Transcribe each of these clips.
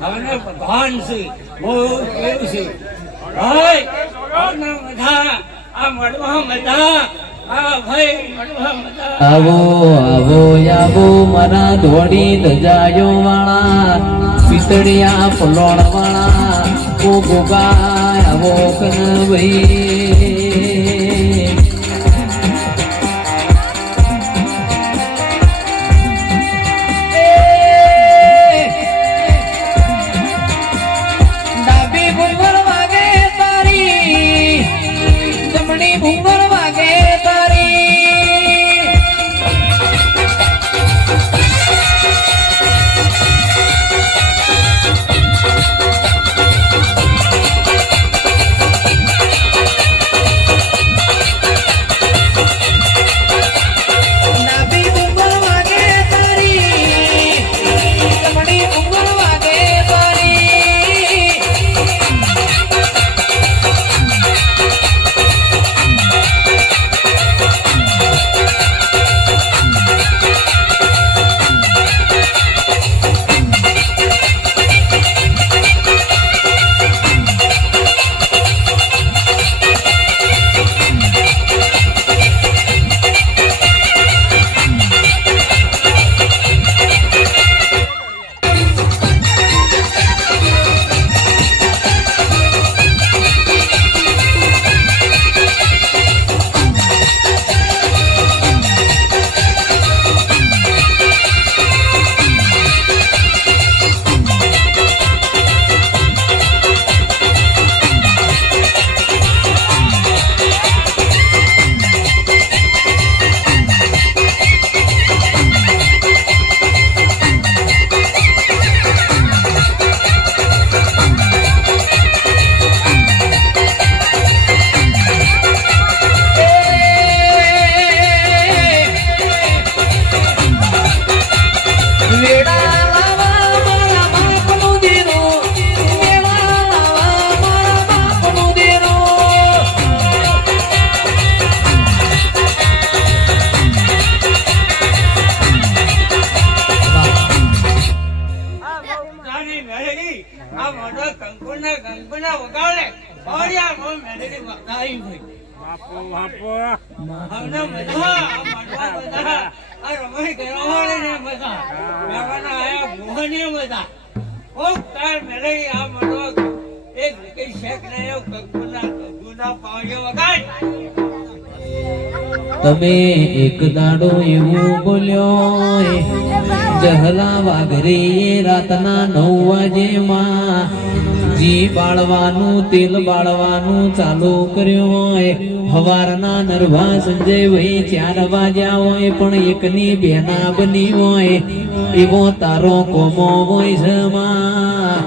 હવે ભગવાન છે બહુ કેવું છે ભાઈ બધા આ મળવા બધા આવો આવો આવો મારા ધોળી ધજાયો વાળા પિતળિયા પલોણ વાળા ઓ ગોગા આવો કનભાઈ ડાબી ભૂંગળ વાગે તારી જમણી ભૂંગળ વાગે તમે એક દાડો એવું બોલ્યો જહલા વાઘરી રાતના 9 વાજેમાં જી બાળવાનું તેલ બાળવાનું ચાલુ કર્યું હોય હવારના નરવા સંજય ભાઈ 4 વાગ્યા હોય પણ એકની બેના બની હોય એવો તારો કોમો હોય છે માં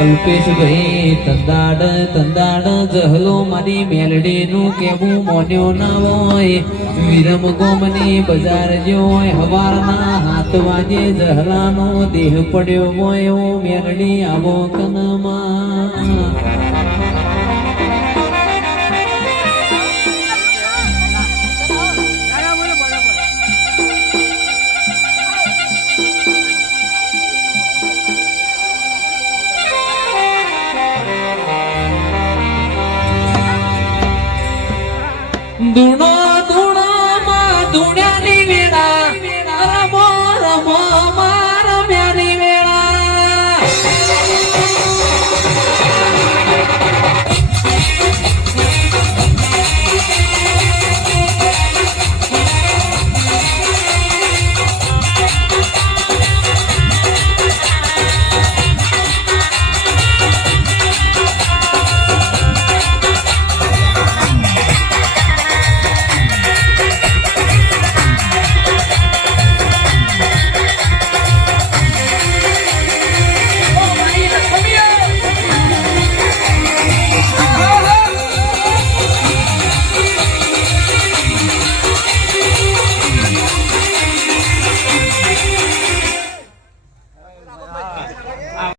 કલ્પેશ ભાઈ તંદાડ જહલો મારી મેલડી નું કેવું મોન્યો ના હોય વિરમ ગોમની બજાર જો હોય હવારના 7 વાગે જહલાનો દેહ પડ્યો હોય મેલડી આવો કનમાં